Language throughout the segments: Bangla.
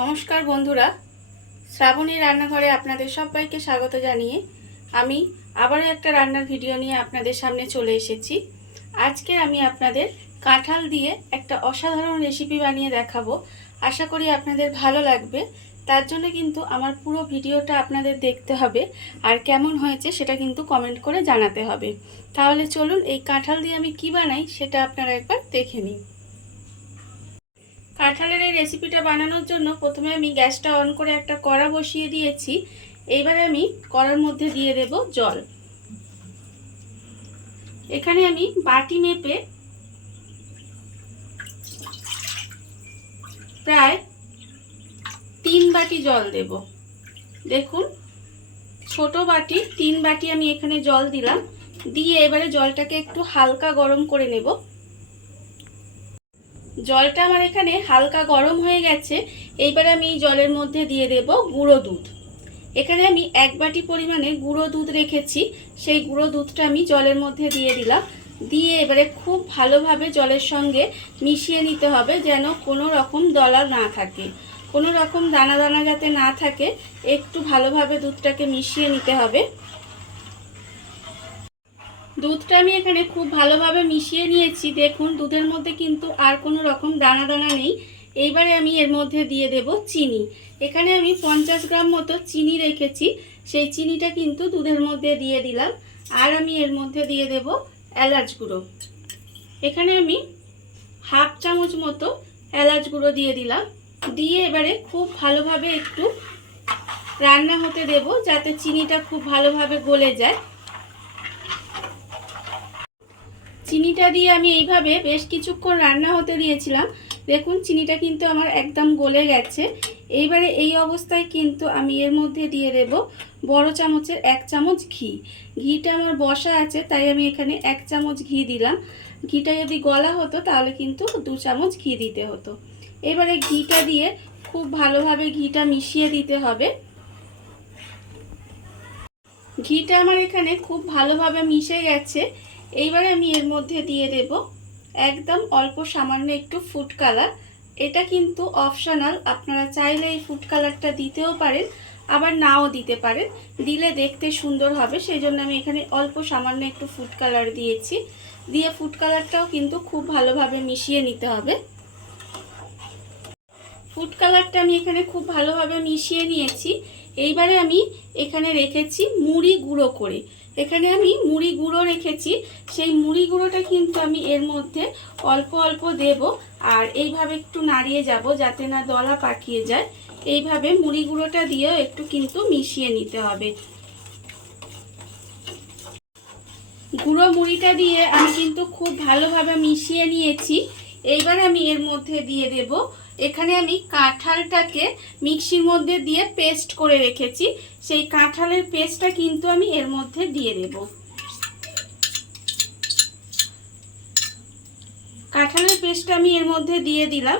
নমস্কার বন্ধুরা, শ্রাবণী রান্নাঘরে আপনাদের সবাইকে স্বাগত জানিয়ে আমি আবারও একটা রান্নার ভিডিও নিয়ে আপনাদের সামনে চলে এসেছি। আজকে আমি আপনাদের কাঁঠাল দিয়ে একটা অসাধারণ রেসিপি বানিয়ে দেখাবো। আশা করি আপনাদের ভালো লাগবে। তার জন্য কিন্তু আমার পুরো ভিডিওটা আপনাদের দেখতে হবে, আর কেমন হয়েছে সেটা কিন্তু কমেন্ট করে জানাতে হবে। তাহলে চলুন এই কাঁঠাল দিয়ে আমি কি বানাই সেটা আপনারা একবার দেখে নিন। কাঁঠালের এই রেসিপিটা বানানোর জন্য প্রথমে আমি গ্যাসটা অন করে একটা কড়া বসিয়ে দিয়েছি। এইবারে আমি কড়ার মধ্যে দিয়ে দেব জল। এখানে আমি বাটি মেপে প্রায় 3 বাটি জল দেব। দেখুন, ছোট বাটি 3 বাটি আমি এখানে জল দিলাম। দিয়ে এবারে জলটাকে একটু হালকা গরম করে নেব। জলটা আমার এখানে হালকা গরম হয়ে গেছে। এইবারে আমি এই জলের মধ্যে দিয়ে দেব গুঁড়ো দুধ। এখানে আমি 1 বাটি পরিমাণে গুঁড়ো দুধ রেখেছি, সেই গুঁড়ো দুধটা আমি জলের মধ্যে দিয়ে দিলাম। দিয়ে এবারে খুব ভালোভাবে জলের সঙ্গে মিশিয়ে নিতে হবে, যেন কোনো রকম দলা না থাকে, কোনো রকম দানা দানা যাতে না থাকে। একটু ভালোভাবে দুধটাকে মিশিয়ে নিতে হবে। দুধটা আমি এখানে খুব ভালোভাবে মিশিয়ে নিয়েছি। দেখুন, দুধের মধ্যে কিন্তু আর কোনো রকম দানা দানা নেই। এইবারে আমি এর মধ্যে দিয়ে দেব চিনি। এখানে আমি 50 গ্রাম মতো চিনি রেখেছি, সেই চিনিটা কিন্তু দুধের মধ্যে দিয়ে দিলাম। আর আমি এর মধ্যে দিয়ে দেব এলাচ গুঁড়ো। এখানে আমি হাফ চামচ মতো এলাচ গুঁড়ো দিয়ে দিলাম। দিয়ে এবারে খুব ভালোভাবে একটু রান্না হতে দেব, যাতে চিনিটা খুব ভালোভাবে গলে যায়। চিনিটা দিয়ে আমি এইভাবে বেশ কিছুক্ষণ রান্না হতে দিয়েছিলাম। দেখুন, চিনিটা কিন্তু আমার একদম গলে গেছে। এইবারে এই অবস্থায় কিন্তু আমি এর মধ্যে দিয়ে দেব বড় চামচের 1 চামচ ঘি। ঘিটা আমার বসা আছে, তাই আমি এখানে 1 চামচ ঘি দিলাম। ঘিটা যদি গলা হতো তাহলে কিন্তু 2 চামচ ঘি দিতে হতো। এবারে ঘিটা দিয়ে খুব ভালোভাবে ঘিটা মিশিয়ে দিতে হবে। ঘিটা আমার এখানে খুব ভালোভাবে মিশে গেছে। এইবারে আমি এর মধ্যে দিয়ে দেব একদম অল্প সামান্য একটু ফুড কালার। এটা কিন্তু অপশনাল, আপনারা চাইলে এই ফুড কালারটা দিতেও পারেন, আবার নাও দিতে পারেন। দিলে দেখতে সুন্দর হবে, সেই জন্য আমি এখানে অল্প সামান্য একটু ফুড কালার দিয়েছি। দিয়ে ফুড কালারটাও কিন্তু খুব ভালোভাবে মিশিয়ে নিতে হবে। ফুড কালারটা আমি এখানে খুব ভালোভাবে মিশিয়ে নিয়েছি। এইবারে আমি এখানে রেখেছি মুড়ি গুঁড়ো করে। এখানে আমি মুড়ি গুঁড়ো রেখেছি, সেই মুড়ি গুঁড়োটা কিন্তু আমি এর মধ্যে অল্প অল্প দেব। আর এইভাবে একটু নাড়িয়ে যাব, যাতে না দলা পাকিয়ে যায়। এইভাবে মুড়ি গুঁড়োটা দিয়েও একটু কিন্তু মিশিয়ে নিতে হবে। গুঁড়ো মুড়িটা দিয়ে আমি কিন্তু খুব ভালোভাবে মিশিয়ে নিয়েছি। এইবার আমি এর মধ্যে দিয়ে দেব, এখানে আমি কাঁঠালটাকে মিক্সির মধ্যে দিয়ে পেস্ট করে রেখেছি, সেই কাঁঠালের পেস্টটা কিন্তু আমি এর মধ্যে দিয়ে দেব। কাঁঠালের পেস্টটা আমি এর মধ্যে দিয়ে দিলাম।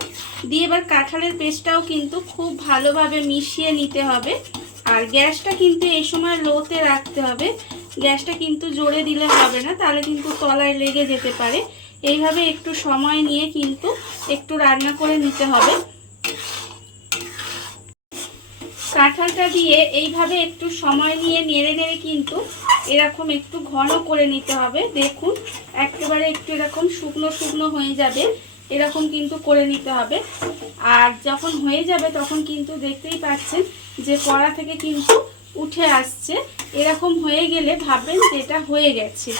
দিয়ে এবার কাঁঠালের পেস্টটাও কিন্তু খুব ভালোভাবে মিশিয়ে নিতে হবে। আর গ্যাসটা কিন্তু এই সময় লোতে রাখতে হবে, গ্যাসটা কিন্তু জোরে দিলে হবে না, তাহলে কিন্তু তলায় লেগে যেতে পারে। এইভাবে একটু সময় নিয়ে কিন্তু একটু রান্না করে নিতে হবে। কাঁঠালটা দিয়ে এইভাবে একটু সময় নিয়ে নেড়ে নেড়ে কিন্তু এরকম একটু ঘন করে নিতে হবে। দেখুন, একেবারে একটু এরকম শুকনো শুকনো হয়ে যাবে, এরকম কিন্তু করে নিতে হবে। আর যখন হয়ে যাবে তখন কিন্তু দেখতেই পাচ্ছেন যে কড়া থেকে কিন্তু উঠে আসছে। এরকম হয়ে গেলে ভাববেন যে এটা হয়ে গেছে।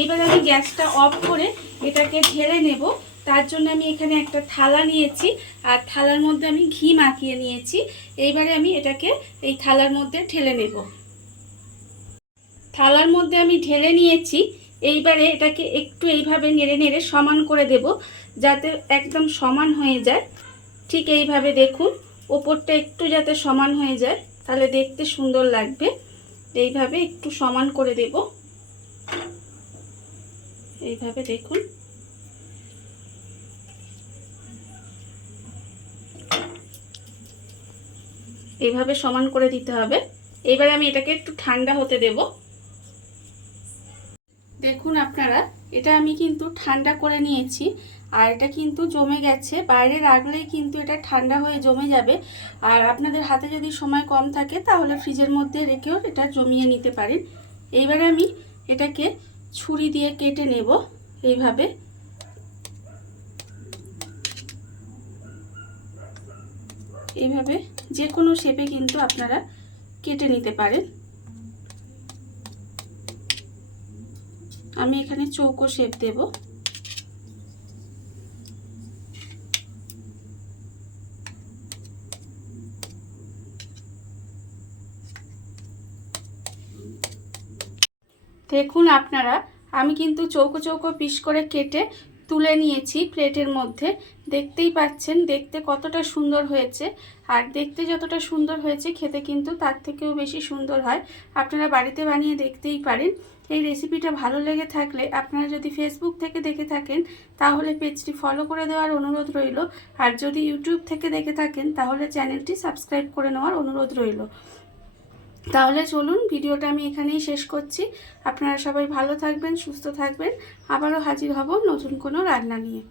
এইবার আমি গ্যাসটা অফ করে এটাকে ঢেলে নেব। তার জন্য আমি এখানে একটা থালা নিয়েছি, আর থালার মধ্যে আমি ঘি মাখিয়ে নিয়েছি। এইবারে আমি এটাকে এই থালার মধ্যে ঢেলে নেব। থালার মধ্যে আমি ঢেলে নিয়েছি। এইবারে এটাকে একটু এইভাবে নেড়ে নেড়ে সমান করে দেব, যাতে একদম সমান হয়ে যায়। ঠিক এইভাবে দেখুন, ওপরটা একটু যাতে সমান হয়ে যায়, তাহলে দেখতে সুন্দর লাগবে। এইভাবে একটু সমান করে দেব। এইভাবে দেখুন। এইভাবে সমান করে দিতে হবে। এবার আমি এটাকে একটু ঠান্ডা হতে দেব। দেখুন আপনারা, এটা আমি কিন্তু ঠান্ডা করে নিয়েছি। আর এটা কিন্তু জমে গেছে, বাইরে রাখলেই কিন্তু এটা ঠান্ডা হয়ে জমে যাবে। আর আপনাদের হাতে যদি সময় কম থাকে তাহলে ফ্রিজের মধ্যে রেখেও এটা জমিয়ে নিতে পারেন। এইবারে আমি এটাকে ছুরি দিয়ে কেটে নেব এইভাবে। এইভাবে যে কোনো শেপে কিন্তু আপনারা কেটে নিতে পারেন। আমি এখানে চৌকো শেপ দেব। দেখুন আপনারা, আমি কিন্তু চৌকো চৌকো পিস করে কেটে তুলে নিয়েছি প্লেটের মধ্যে। দেখতেই পাচ্ছেন দেখতে কতটা সুন্দর হয়েছে। আর দেখতে যতটা সুন্দর হয়েছে খেতে কিন্তু তার থেকেও বেশি সুন্দর হয়। আপনারা বাড়িতে বানিয়ে দেখতেই পারেন। এই রেসিপিটা ভালো লেগে থাকলে আপনারা যদি ফেসবুক থেকে দেখে থাকেন তাহলে পেজটি ফলো করে দেওয়ার অনুরোধ রইল। আর যদি ইউটিউব থেকে দেখে থাকেন তাহলে চ্যানেলটি সাবস্ক্রাইব করে নেওয়ার অনুরোধ রইল। তাহলে চলুন, ভিডিওটা আমি এখানেই শেষ করছি। আপনারা সবাই ভালো থাকবেন, সুস্থ থাকবেন। আবারও হাজির হব নতুন কোনো রান্না নিয়ে।